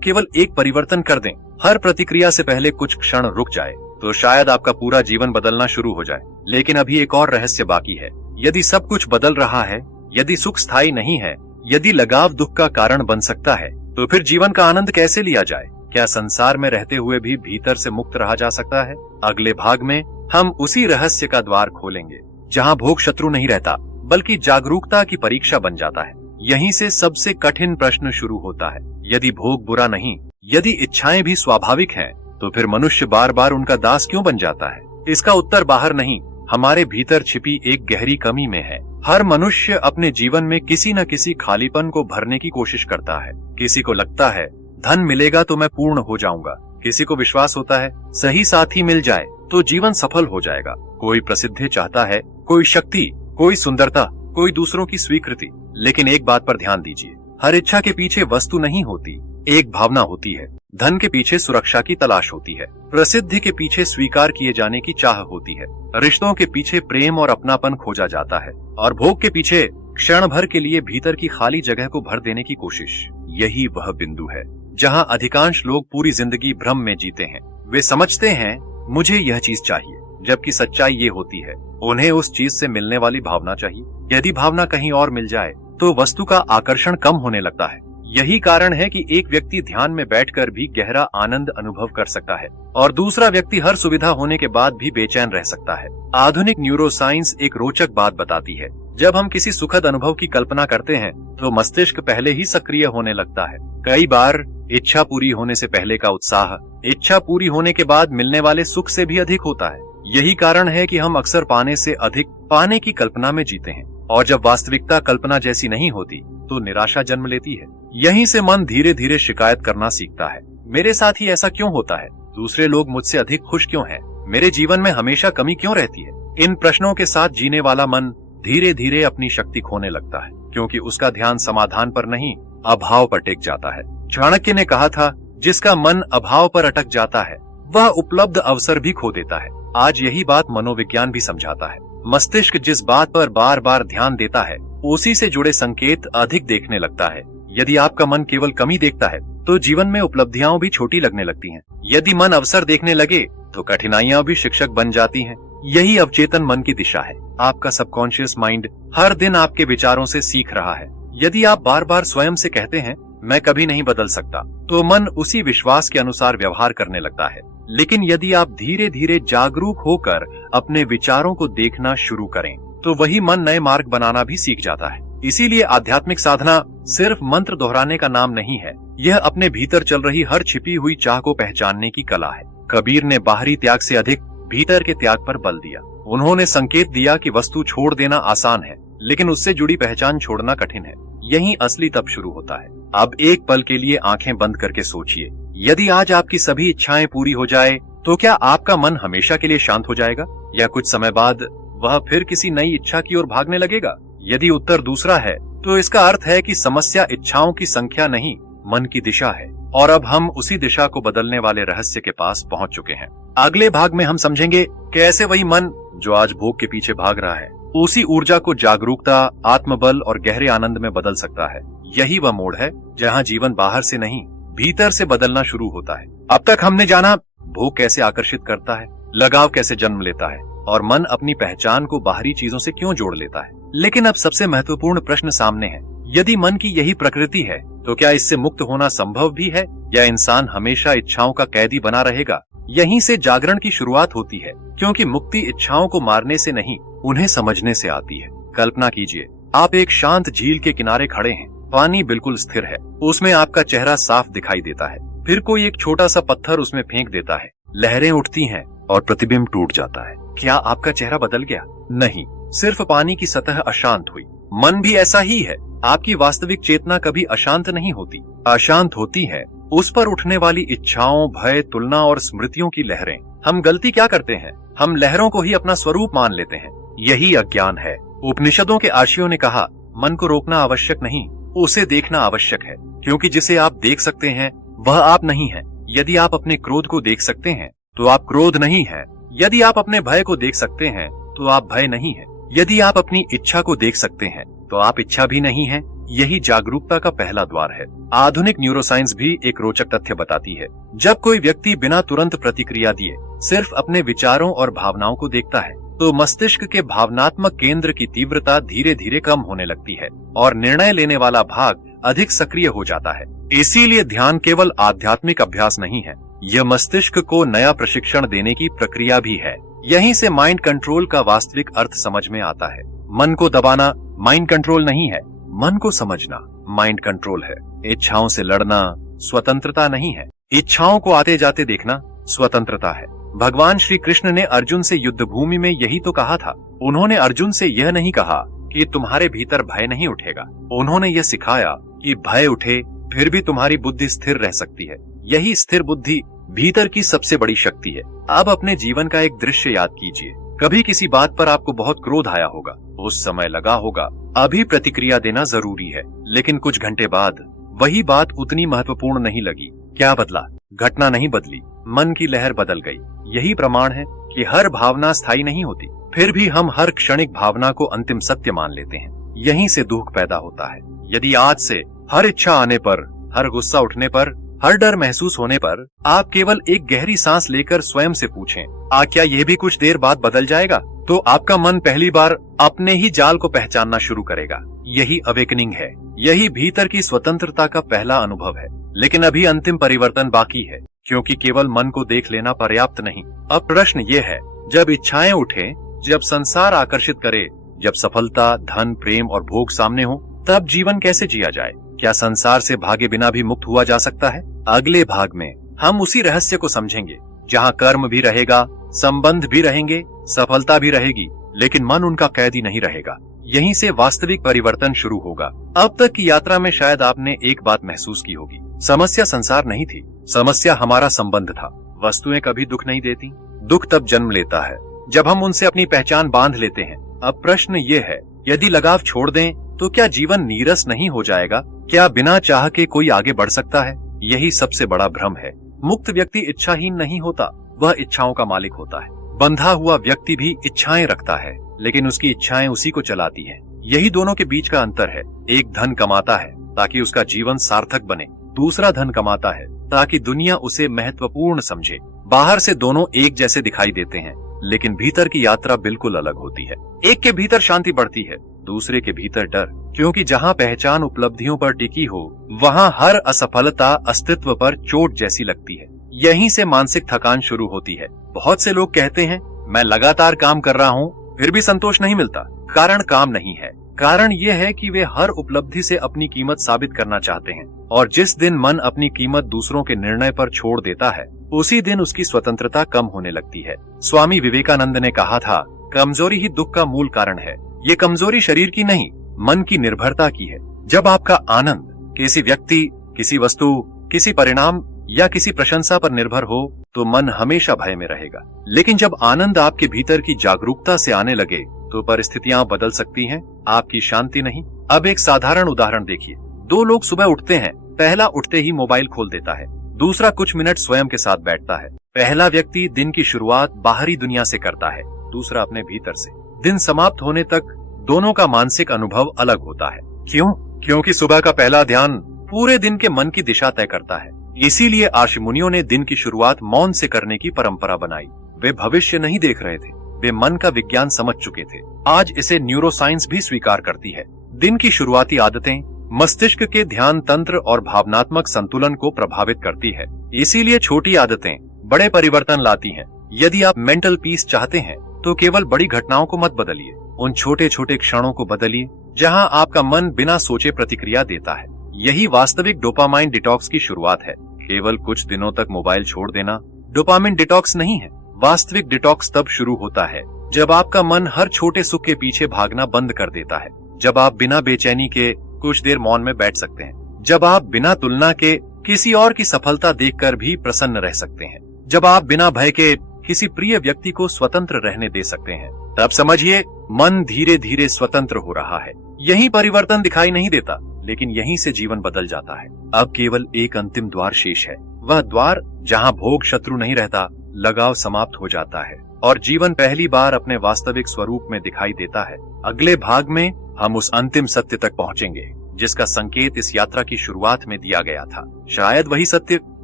केवल एक परिवर्तन कर दें, हर प्रतिक्रिया से पहले कुछ क्षण रुक जाए, तो शायद आपका पूरा जीवन बदलना शुरू हो जाए। लेकिन अभी एक और रहस्य बाकी है। यदि सब कुछ बदल रहा है, यदि सुख स्थायी नहीं है, यदि लगाव दुख का कारण बन सकता है, तो फिर जीवन का आनंद कैसे लिया जाए? क्या संसार में रहते हुए भी भीतर से मुक्त रहा जा सकता है? अगले भाग में हम उसी रहस्य का द्वार खोलेंगे, जहां भोग शत्रु नहीं रहता, बल्कि जागरूकता की परीक्षा बन जाता है। यहीं से सबसे कठिन प्रश्न शुरू होता है। यदि भोग बुरा नहीं, यदि इच्छाएं भी स्वाभाविक हैं, तो फिर मनुष्य बार बार उनका दास क्यों बन जाता है? इसका उत्तर बाहर नहीं, हमारे भीतर छिपी एक गहरी कमी में है। हर मनुष्य अपने जीवन में किसी न किसी खालीपन को भरने की कोशिश करता है। किसी को लगता है धन मिलेगा तो मैं पूर्ण हो जाऊंगा, किसी को विश्वास होता है सही साथी मिल जाए तो जीवन सफल हो जाएगा। कोई प्रसिद्धि चाहता है, कोई शक्ति, कोई सुंदरता, कोई दूसरों की स्वीकृति। लेकिन एक बात पर ध्यान दीजिए, हर इच्छा के पीछे वस्तु नहीं होती, एक भावना होती है। धन के पीछे सुरक्षा की तलाश होती है, प्रसिद्धि के पीछे स्वीकार किए जाने की चाह होती है, रिश्तों के पीछे प्रेम और अपनापन खोजा जाता है, और भोग के पीछे क्षण भर के लिए भीतर की खाली जगह को भर देने की कोशिश। यही वह बिंदु है जहां अधिकांश लोग पूरी जिंदगी भ्रम में जीते हैं। वे समझते हैं मुझे यह चीज चाहिए, जबकि सच्चाई ये होती है उन्हें उस चीज से मिलने वाली भावना चाहिए। यदि भावना कहीं और मिल जाए तो वस्तु का आकर्षण कम होने लगता है। यही कारण है कि एक व्यक्ति ध्यान में बैठकर भी गहरा आनंद अनुभव कर सकता है और दूसरा व्यक्ति हर सुविधा होने के बाद भी बेचैन रह सकता है। आधुनिक न्यूरोसाइंस एक रोचक बात बताती है, जब हम किसी सुखद अनुभव की कल्पना करते हैं तो मस्तिष्क पहले ही सक्रिय होने लगता है। कई बार इच्छा पूरी होने से पहले का उत्साह इच्छा पूरी होने के बाद मिलने वाले सुख से भी अधिक होता है। यही कारण है कि हम अक्सर पाने से अधिक पाने की कल्पना में जीते हैं, और जब वास्तविकता कल्पना जैसी नहीं होती तो निराशा जन्म लेती है। यहीं से मन धीरे धीरे शिकायत करना सीखता है, मेरे साथ ही ऐसा क्यों होता है? दूसरे लोग मुझसे अधिक खुश क्यों हैं? मेरे जीवन में हमेशा कमी क्यों रहती है? इन प्रश्नों के साथ जीने वाला मन धीरे धीरे अपनी शक्ति खोने लगता है, क्योंकि उसका ध्यान समाधान पर नहीं, अभाव पर टिक जाता है। चाणक्य ने कहा था, जिसका मन अभाव पर अटक जाता है वह उपलब्ध अवसर भी खो देता है। आज यही बात मनोविज्ञान भी समझाता है। मस्तिष्क जिस बात पर बार बार ध्यान देता है, उसी से जुड़े संकेत अधिक देखने लगता है। यदि आपका मन केवल कमी देखता है तो जीवन में उपलब्धियां भी छोटी लगने लगती हैं। यदि मन अवसर देखने लगे तो कठिनाइयां भी शिक्षक बन जाती हैं। यही अवचेतन मन की दिशा है। आपका सबकॉन्शियस माइंड हर दिन आपके विचारों से सीख रहा है। यदि आप बार बार स्वयं से कहते हैं मैं कभी नहीं बदल सकता, तो मन उसी विश्वास के अनुसार व्यवहार करने लगता है। लेकिन यदि आप धीरे धीरे जागरूक होकर अपने विचारों को देखना शुरू करें, तो वही मन नए मार्ग बनाना भी सीख जाता है। इसीलिए आध्यात्मिक साधना सिर्फ मंत्र दोहराने का नाम नहीं है, यह अपने भीतर चल रही हर छिपी हुई चाह को पहचानने की कला है। कबीर ने बाहरी त्याग से अधिक भीतर के त्याग पर बल दिया। उन्होंने संकेत दिया कि वस्तु छोड़ देना आसान है, लेकिन उससे जुड़ी पहचान छोड़ना कठिन है। यही असली तप शुरू होता है। अब एक पल के लिए आंखें बंद करके सोचिए, यदि आज आपकी सभी इच्छाएं पूरी हो जाए तो क्या आपका मन हमेशा के लिए शांत हो जाएगा, या कुछ समय बाद वह फिर किसी नई इच्छा की ओर भागने लगेगा? यदि उत्तर दूसरा है तो इसका अर्थ है कि समस्या इच्छाओं की संख्या नहीं, मन की दिशा है, और अब हम उसी दिशा को बदलने वाले रहस्य के पास पहुंच चुके हैं। अगले भाग में हम समझेंगे कैसे वही मन जो आज भोग के पीछे भाग रहा है, उसी ऊर्जा को जागरूकता, आत्मबल और गहरे आनंद में बदल सकता है। यही वह मोड़ है जहां जीवन बाहर से नहीं, भीतर से बदलना शुरू होता है। अब तक हमने जाना भोग कैसे आकर्षित करता है, लगाव कैसे जन्म लेता है, और मन अपनी पहचान को बाहरी चीजों से क्यों जोड़ लेता है। लेकिन अब सबसे महत्वपूर्ण प्रश्न सामने है, यदि मन की यही प्रकृति है तो क्या इससे मुक्त होना संभव भी है, या इंसान हमेशा इच्छाओं का कैदी बना रहेगा? यहीं से जागरण की शुरुआत होती है, क्योंकि मुक्ति इच्छाओं को मारने से नहीं, उन्हें समझने से आती है। कल्पना कीजिए, आप एक शांत झील के किनारे खड़े हैं, पानी बिल्कुल स्थिर है, उसमें आपका चेहरा साफ दिखाई देता है। फिर कोई एक छोटा सा पत्थर उसमें फेंक देता है, लहरें उठती हैं और प्रतिबिंब टूट जाता है। क्या आपका चेहरा बदल गया? नहीं, सिर्फ पानी की सतह अशांत हुई। मन भी ऐसा ही है। आपकी वास्तविक चेतना कभी अशांत नहीं होती, अशांत होती है उस पर उठने वाली इच्छाओं, भय, तुलना और स्मृतियों की लहरें। हम गलती क्या करते हैं, हम लहरों को ही अपना स्वरूप मान लेते हैं। यही अज्ञान है। उपनिषदों के आर्षियों ने कहा, मन को रोकना आवश्यक नहीं, उसे देखना आवश्यक है, क्योंकि जिसे आप देख सकते हैं वह आप नहीं है। यदि आप अपने क्रोध को देख सकते हैं तो आप क्रोध नहीं है। यदि आप अपने भय को देख सकते हैं तो आप भय नहीं हैं। यदि आप अपनी इच्छा को देख सकते हैं तो आप इच्छा भी नहीं हैं। यही जागरूकता का पहला द्वार है। आधुनिक न्यूरोसाइंस भी एक रोचक तथ्य बताती है। जब कोई व्यक्ति बिना तुरंत प्रतिक्रिया दिए सिर्फ अपने विचारों और भावनाओं को देखता है तो मस्तिष्क के भावनात्मक केंद्र की तीव्रता धीरे धीरे कम होने लगती है और निर्णय लेने वाला भाग अधिक सक्रिय हो जाता है। इसीलिए ध्यान केवल आध्यात्मिक अभ्यास नहीं है, यह मस्तिष्क को नया प्रशिक्षण देने की प्रक्रिया भी है। यहीं से माइंड कंट्रोल का वास्तविक अर्थ समझ में आता है। मन को दबाना माइंड कंट्रोल नहीं है, मन को समझना माइंड कंट्रोल है। इच्छाओं से लड़ना स्वतंत्रता नहीं है, इच्छाओं को आते जाते देखना स्वतंत्रता है। भगवान श्री कृष्ण ने अर्जुन से युद्ध भूमि में यही तो कहा था। उन्होंने अर्जुन से यह नहीं कहा कि तुम्हारे भीतर भय नहीं उठेगा, उन्होंने यह सिखाया कि भय उठे फिर भी तुम्हारी बुद्धि स्थिर रह सकती है। यही स्थिर बुद्धि भीतर की सबसे बड़ी शक्ति है। अब अपने जीवन का एक दृश्य याद कीजिए। कभी किसी बात पर आपको बहुत क्रोध आया होगा, उस समय लगा होगा अभी प्रतिक्रिया देना जरूरी है, लेकिन कुछ घंटे बाद वही बात उतनी महत्वपूर्ण नहीं लगी। क्या बदला? घटना नहीं बदली, मन की लहर बदल गई। यही प्रमाण है कि हर भावना स्थायी नहीं होती, फिर भी हम हर क्षणिक भावना को अंतिम सत्य मान लेते हैं। यहीं से दुख पैदा होता है। यदि आज से हर इच्छा आने पर, हर गुस्सा उठने पर, हर डर महसूस होने पर आप केवल एक गहरी सांस लेकर स्वयं से पूछें, क्या यह भी कुछ देर बाद बदल जाएगा? तो आपका मन पहली बार अपने ही जाल को पहचानना शुरू करेगा। यही अवेकनिंग है, यही भीतर की स्वतंत्रता का पहला अनुभव है। लेकिन अभी अंतिम परिवर्तन बाकी है, क्योंकि केवल मन को देख लेना पर्याप्त नहीं। अब प्रश्न ये है, जब इच्छाएं उठे, जब संसार आकर्षित करे, जब सफलता, धन, प्रेम और भोग सामने हो, तब जीवन कैसे जिया जाए? क्या संसार से भागे बिना भी मुक्त हुआ जा सकता है? अगले भाग में हम उसी रहस्य को समझेंगे, जहाँ कर्म भी रहेगा, संबंध भी रहेंगे, सफलता भी रहेगी, लेकिन मन उनका कैदी नहीं रहेगा। यहीं से वास्तविक परिवर्तन शुरू होगा। अब तक की यात्रा में शायद आपने एक बात महसूस की होगी, समस्या संसार नहीं थी, समस्या हमारा संबंध था। वस्तुएं कभी दुख नहीं देती, दुख तब जन्म लेता है जब हम उनसे अपनी पहचान बांध लेते हैं। अब प्रश्न ये है, यदि लगाव छोड़ दें तो क्या जीवन नीरस नहीं हो जाएगा? क्या बिना चाह के कोई आगे बढ़ सकता है? यही सबसे बड़ा भ्रम है। मुक्त व्यक्ति इच्छाहीन नहीं होता, वह इच्छाओं का मालिक होता है। बंधा हुआ व्यक्ति भी इच्छाएं रखता है, लेकिन उसकी इच्छाएं उसी को चलाती हैं। यही दोनों के बीच का अंतर है। एक धन कमाता है ताकि उसका जीवन सार्थक बने, दूसरा धन कमाता है ताकि दुनिया उसे महत्वपूर्ण समझे। बाहर से दोनों एक जैसे दिखाई देते हैं, लेकिन भीतर की यात्रा बिल्कुल अलग होती है। एक के भीतर शांति बढ़ती है, दूसरे के भीतर डर, क्योंकि जहाँ पहचान उपलब्धियों पर टिकी हो, वहाँ हर असफलता अस्तित्व पर चोट जैसी लगती है। यहीं से मानसिक थकान शुरू होती है। बहुत से लोग कहते हैं, मैं लगातार काम कर रहा हूँ फिर भी संतोष नहीं मिलता। कारण काम नहीं है, कारण ये है कि वे हर उपलब्धि से अपनी कीमत साबित करना चाहते हैं, और जिस दिन मन अपनी कीमत दूसरों के निर्णय पर छोड़ देता है, उसी दिन उसकी स्वतंत्रता कम होने लगती है। स्वामी विवेकानंद ने कहा था, कमजोरी ही दुख का मूल कारण है। ये कमजोरी शरीर की नहीं, मन की निर्भरता की है। जब आपका आनंद किसी व्यक्ति, किसी वस्तु, किसी परिणाम या किसी प्रशंसा पर निर्भर हो तो मन हमेशा भय में रहेगा। लेकिन जब आनंद आपके भीतर की जागरूकता से आने लगे तो परिस्थितियां बदल सकती हैं, आपकी शांति नहीं। अब एक साधारण उदाहरण देखिए। दो लोग सुबह उठते हैं, पहला उठते ही मोबाइल खोल देता है, दूसरा कुछ मिनट स्वयं के साथ बैठता है। पहला व्यक्ति दिन की शुरुआत बाहरी दुनिया से करता है, दूसरा अपने भीतर से। दिन समाप्त होने तक दोनों का मानसिक अनुभव अलग होता है। क्यों? क्योंकि सुबह का पहला ध्यान पूरे दिन के मन की दिशा तय करता है। इसीलिए आर्ष मुनियों ने दिन की शुरुआत मौन से करने की परंपरा बनाई। वे भविष्य नहीं देख रहे थे, वे मन का विज्ञान समझ चुके थे। आज इसे न्यूरोसाइंस भी स्वीकार करती है। दिन की शुरुआती आदतें मस्तिष्क के ध्यान तंत्र और भावनात्मक संतुलन को प्रभावित करती है। इसीलिए छोटी आदतें बड़े परिवर्तन लाती हैं। यदि आप मेंटल पीस चाहते हैं तो केवल बड़ी घटनाओं को मत बदलिए, उन छोटे छोटे क्षणों को बदलिए जहां आपका मन बिना सोचे प्रतिक्रिया देता है। यही वास्तविक डोपामाइन डिटॉक्स की शुरुआत है। केवल कुछ दिनों तक मोबाइल छोड़ देना डोपामाइन डिटॉक्स नहीं है। वास्तविक डिटॉक्स तब शुरू होता है जब आपका मन हर छोटे सुख के पीछे भागना बंद कर देता है, जब आप बिना बेचैनी के कुछ देर मौन में बैठ सकते हैं, जब आप बिना तुलना के किसी और की सफलता देखकर भी प्रसन्न रह सकते हैं, जब आप बिना भय के किसी प्रिय व्यक्ति को स्वतंत्र रहने दे सकते हैं, तब समझिए मन धीरे धीरे स्वतंत्र हो रहा है। यही परिवर्तन दिखाई नहीं देता, लेकिन यहीं से जीवन बदल जाता है। अब केवल एक अंतिम द्वार शेष है, वह द्वार जहां भोग शत्रु नहीं रहता, लगाव समाप्त हो जाता है और जीवन पहली बार अपने वास्तविक स्वरूप में दिखाई देता है। अगले भाग में हम उस अंतिम सत्य तक पहुंचेंगे जिसका संकेत इस यात्रा की शुरुआत में दिया गया था। शायद वही सत्य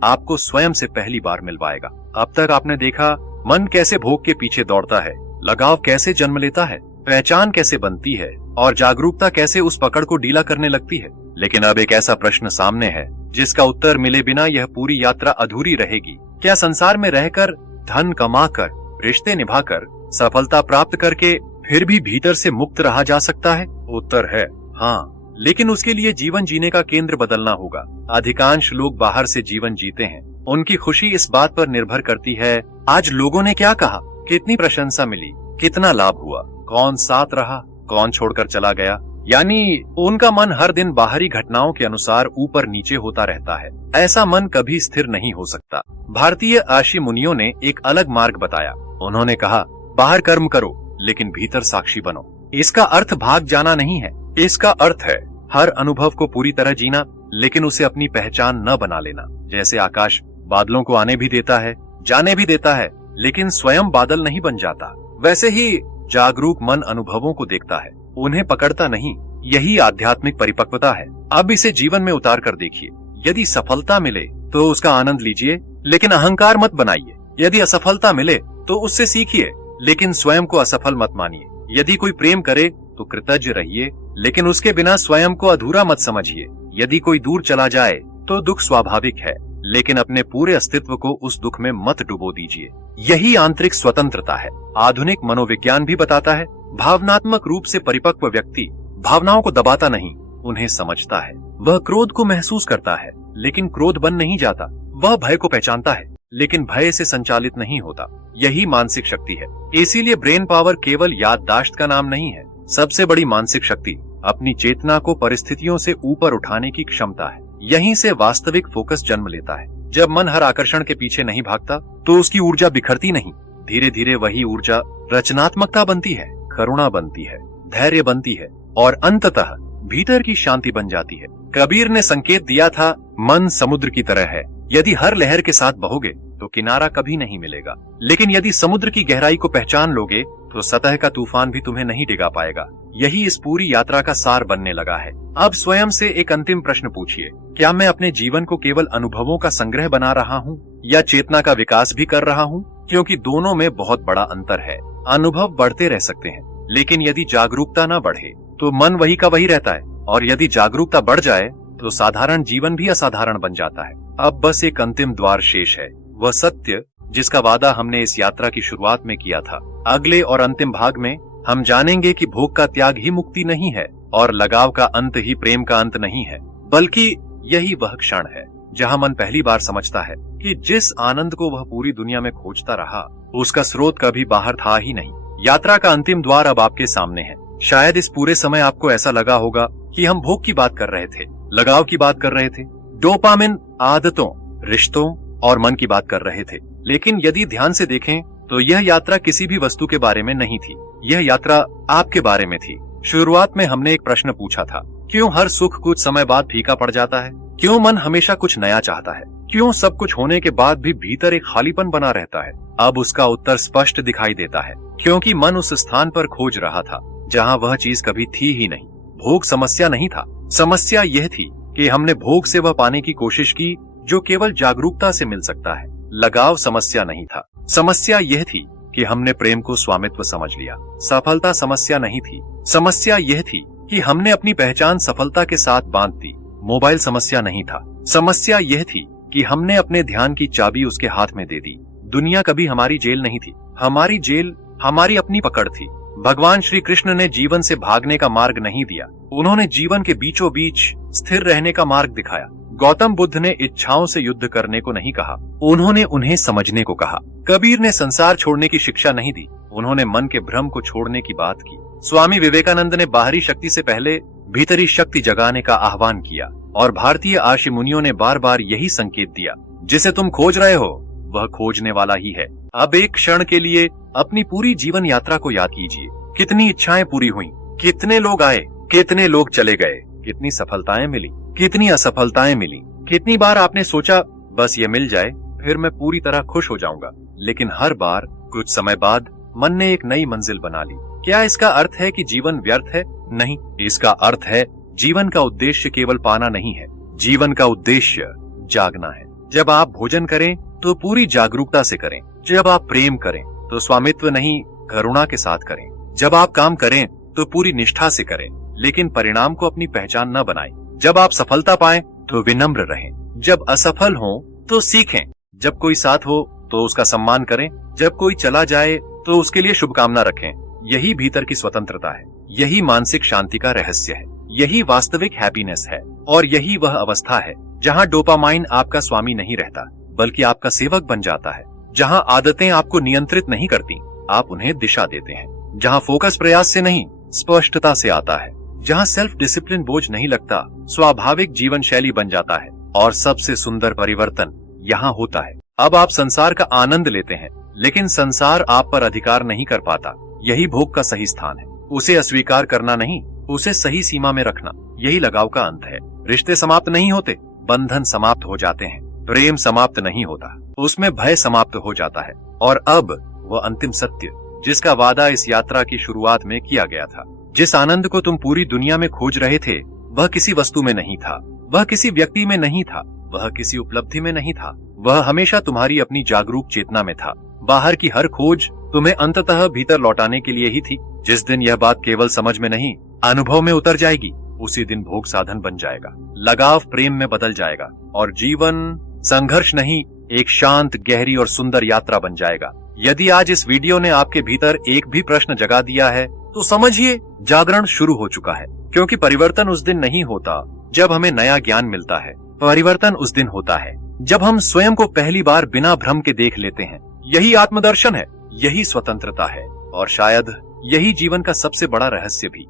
आपको स्वयं से पहली बार मिल पाएगा। अब तक आपने देखा मन कैसे भोग के पीछे दौड़ता है, लगाव कैसे जन्म लेता है, पहचान कैसे बनती है और जागरूकता कैसे उस पकड़ को ढीला करने लगती है। लेकिन अब एक ऐसा प्रश्न सामने है जिसका उत्तर मिले बिना यह पूरी यात्रा अधूरी रहेगी। क्या संसार में रहकर, धन कमाकर, रिश्ते निभाकर, सफलता प्राप्त करके फिर भी भीतर से मुक्त रहा जा सकता है? उत्तर है हाँ, लेकिन उसके लिए जीवन जीने का केंद्र बदलना होगा। अधिकांश लोग बाहर से जीवन जीते हैं। उनकी खुशी इस बात पर निर्भर करती है आज लोगों ने क्या कहा, कितनी प्रशंसा मिली, कितना लाभ हुआ, कौन साथ रहा, कौन छोड़कर चला गया। यानी उनका मन हर दिन बाहरी घटनाओं के अनुसार ऊपर नीचे होता रहता है। ऐसा मन कभी स्थिर नहीं हो सकता। भारतीय आशी मुनियों ने एक अलग मार्ग बताया। उन्होंने कहा, बाहर कर्म करो लेकिन भीतर साक्षी बनो। इसका अर्थ भाग जाना नहीं है। इसका अर्थ है हर अनुभव को पूरी तरह जीना, लेकिन उसे अपनी पहचान न बना लेना। जैसे आकाश बादलों को आने भी देता है, जाने भी देता है, लेकिन स्वयं बादल नहीं बन जाता, वैसे ही जागरूक मन अनुभवों को देखता है, उन्हें पकड़ता नहीं। यही आध्यात्मिक परिपक्वता है। अब इसे जीवन में उतार कर देखिए। यदि सफलता मिले तो उसका आनंद लीजिए, लेकिन अहंकार मत बनाइए। यदि असफलता मिले तो उससे सीखिए, लेकिन स्वयं को असफल मत मानिए। यदि कोई प्रेम करे तो कृतज्ञ रहिए, लेकिन उसके बिना स्वयं को अधूरा मत समझिए। यदि कोई दूर चला जाए तो दुख स्वाभाविक है, लेकिन अपने पूरे अस्तित्व को उस दुख में मत डुबो दीजिए। यही आंतरिक स्वतंत्रता है। आधुनिक मनोविज्ञान भी बताता है, भावनात्मक रूप से परिपक्व व्यक्ति भावनाओं को दबाता नहीं, उन्हें समझता है। वह क्रोध को महसूस करता है, लेकिन क्रोध बन नहीं जाता। वह भय को पहचानता है, लेकिन भय से संचालित नहीं होता। यही मानसिक शक्ति है। इसीलिए ब्रेन पावर केवल याददाश्त का नाम नहीं है। सबसे बड़ी मानसिक शक्ति अपनी चेतना को परिस्थितियों से ऊपर उठाने की क्षमता है। यहीं से वास्तविक फोकस जन्म लेता है। जब मन हर आकर्षण के पीछे नहीं भागता तो उसकी ऊर्जा बिखरती नहीं। धीरे धीरे वही ऊर्जा रचनात्मकता बनती है, करुणा बनती है, धैर्य बनती है और अंततः भीतर की शांति बन जाती है। कबीर ने संकेत दिया था, मन समुद्र की तरह है। यदि हर लहर के साथ बहोगे तो किनारा कभी नहीं मिलेगा, लेकिन यदि समुद्र की गहराई को पहचान लोगे तो सतह का तूफान भी तुम्हें नहीं डिगा पाएगा। यही इस पूरी यात्रा का सार बनने लगा है। अब स्वयं से एक अंतिम प्रश्न पूछिए, क्या मैं अपने जीवन को केवल अनुभवों का संग्रह बना रहा हूँ या चेतना का विकास भी कर रहा हूँ? क्योंकि दोनों में बहुत बड़ा अंतर है। अनुभव बढ़ते रह सकते हैं, लेकिन यदि जागरूकता न बढ़े तो मन वही का वही रहता है, और यदि जागरूकता बढ़ जाए तो साधारण जीवन भी असाधारण बन जाता है। अब बस एक अंतिम द्वार शेष है, वह सत्य जिसका वादा हमने इस यात्रा की शुरुआत में किया था। अगले और अंतिम भाग में हम जानेंगे कि भोग का त्याग ही मुक्ति नहीं है और लगाव का अंत ही प्रेम का अंत नहीं है, बल्कि यही वह क्षण है जहां मन पहली बार समझता है कि जिस आनंद को वह पूरी दुनिया में खोजता रहा उसका स्रोत कभी बाहर था ही नहीं। यात्रा का अंतिम द्वार अब आपके सामने है। शायद इस पूरे समय आपको ऐसा लगा होगा कि हम भोग की बात कर रहे थे, लगाव की बात कर रहे थे, डोपामिन, आदतों, रिश्तों और मन की बात कर रहे थे। लेकिन यदि ध्यान से देखें तो यह यात्रा किसी भी वस्तु के बारे में नहीं थी। यह यात्रा आपके बारे में थी। शुरुआत में हमने एक प्रश्न पूछा था, क्यों हर सुख कुछ समय बाद फीका पड़ जाता है? क्यों मन हमेशा कुछ नया चाहता है? क्यों सब कुछ होने के बाद भी भीतर एक खालीपन बना रहता है? अब उसका उत्तर स्पष्ट दिखाई देता है, क्योंकि मन उस स्थान पर खोज रहा था जहां वह चीज कभी थी ही नहीं। भोग समस्या नहीं था। समस्या यह थी कि हमने भोग से वह पाने की कोशिश की जो केवल जागरूकता से मिल सकता है। लगाव समस्या नहीं था। समस्या यह थी कि हमने प्रेम को स्वामित्व समझ लिया। सफलता समस्या नहीं थी। समस्या यह थी कि हमने अपनी पहचान सफलता के साथ बांध दी। मोबाइल समस्या नहीं था। समस्या यह थी कि हमने अपने ध्यान की चाबी उसके हाथ में दे दी। दुनिया कभी हमारी जेल नहीं थी। हमारी जेल हमारी अपनी पकड़ थी। भगवान श्री कृष्ण ने जीवन से भागने का मार्ग नहीं दिया, उन्होंने जीवन के बीचों बीच स्थिर रहने का मार्ग दिखाया। गौतम बुद्ध ने इच्छाओं से युद्ध करने को नहीं कहा, उन्होंने उन्हें समझने को कहा। कबीर ने संसार छोड़ने की शिक्षा नहीं दी, उन्होंने मन के भ्रम को छोड़ने की बात की। स्वामी विवेकानंद ने बाहरी शक्ति से पहले भीतरी शक्ति जगाने का आह्वान किया, और भारतीय आर्षि मुनियों ने बार बार यही संकेत दिया, जिसे तुम खोज रहे हो वह खोजने वाला ही है। अब एक क्षण के लिए अपनी पूरी जीवन यात्रा को याद कीजिए। कितनी इच्छाएं पूरी हुई, कितने लोग आए, कितने लोग चले गए, कितनी सफलताएं मिली, कितनी असफलताएं मिली। कितनी बार आपने सोचा बस ये मिल जाए फिर मैं पूरी तरह खुश हो जाऊंगा, लेकिन हर बार कुछ समय बाद मन ने एक नई मंजिल बना ली। क्या इसका अर्थ है कि जीवन व्यर्थ है? नहीं, इसका अर्थ है जीवन का उद्देश्य केवल पाना नहीं है, जीवन का उद्देश्य जागना है। जब आप भोजन करें तो पूरी जागरूकता से करें। जब आप प्रेम करें तो स्वामित्व नहीं, करुणा के साथ करें। जब आप काम करें तो पूरी निष्ठा से करें, लेकिन परिणाम को अपनी पहचान न बनाएं। जब आप सफलता पाएं तो विनम्र रहें। जब असफल हों तो सीखें। जब कोई साथ हो तो उसका सम्मान करें। जब कोई चला जाए तो उसके लिए शुभकामना रखें। यही भीतर की स्वतंत्रता है, यही मानसिक शांति का रहस्य है, यही वास्तविक हैप्पीनेस है। और यही वह अवस्था है जहाँ डोपामाइन आपका स्वामी नहीं रहता, बल्कि आपका सेवक बन जाता है। जहाँ आदतें आपको नियंत्रित नहीं करती, आप उन्हें दिशा देते हैं। जहाँ फोकस प्रयास से नहीं, स्पष्टता से आता है। जहाँ सेल्फ डिसिप्लिन बोझ नहीं लगता, स्वाभाविक जीवन शैली बन जाता है। और सबसे सुंदर परिवर्तन यहाँ होता है। अब आप संसार का आनंद लेते हैं, लेकिन संसार आप पर अधिकार नहीं कर पाता। यही भोग का सही स्थान है। उसे अस्वीकार करना नहीं, उसे सही सीमा में रखना, यही लगाव का अंत है। रिश्ते समाप्त नहीं होते, बंधन समाप्त हो जाते हैं। प्रेम समाप्त नहीं होता, उसमें भय समाप्त हो जाता है। और अब वह अंतिम सत्य जिसका वादा इस यात्रा की शुरुआत में किया गया था, जिस आनंद को तुम पूरी दुनिया में खोज रहे थे, वह किसी वस्तु में नहीं था, वह किसी व्यक्ति में नहीं था, वह किसी उपलब्धि में नहीं था, वह हमेशा तुम्हारी अपनी जागरूक चेतना में था। बाहर की हर खोज तुम्हें अंततः भीतर लौटाने के लिए ही थी। जिस दिन यह बात केवल समझ में नहीं, अनुभव में उतर जाएगी, उसी दिन भोग साधन बन जाएगा, लगाव प्रेम में बदल जाएगा, और जीवन संघर्ष नहीं, एक शांत, गहरी और सुंदर यात्रा बन जाएगा। यदि आज इस वीडियो ने आपके भीतर एक भी प्रश्न जगा दिया है, तो समझिए जागरण शुरू हो चुका है। क्योंकि परिवर्तन उस दिन नहीं होता जब हमें नया ज्ञान मिलता है, परिवर्तन उस दिन होता है जब हम स्वयं को पहली बार बिना भ्रम के देख लेते हैं। यही आत्मदर्शन है, यही स्वतंत्रता है, और शायद यही जीवन का सबसे बड़ा रहस्य भी।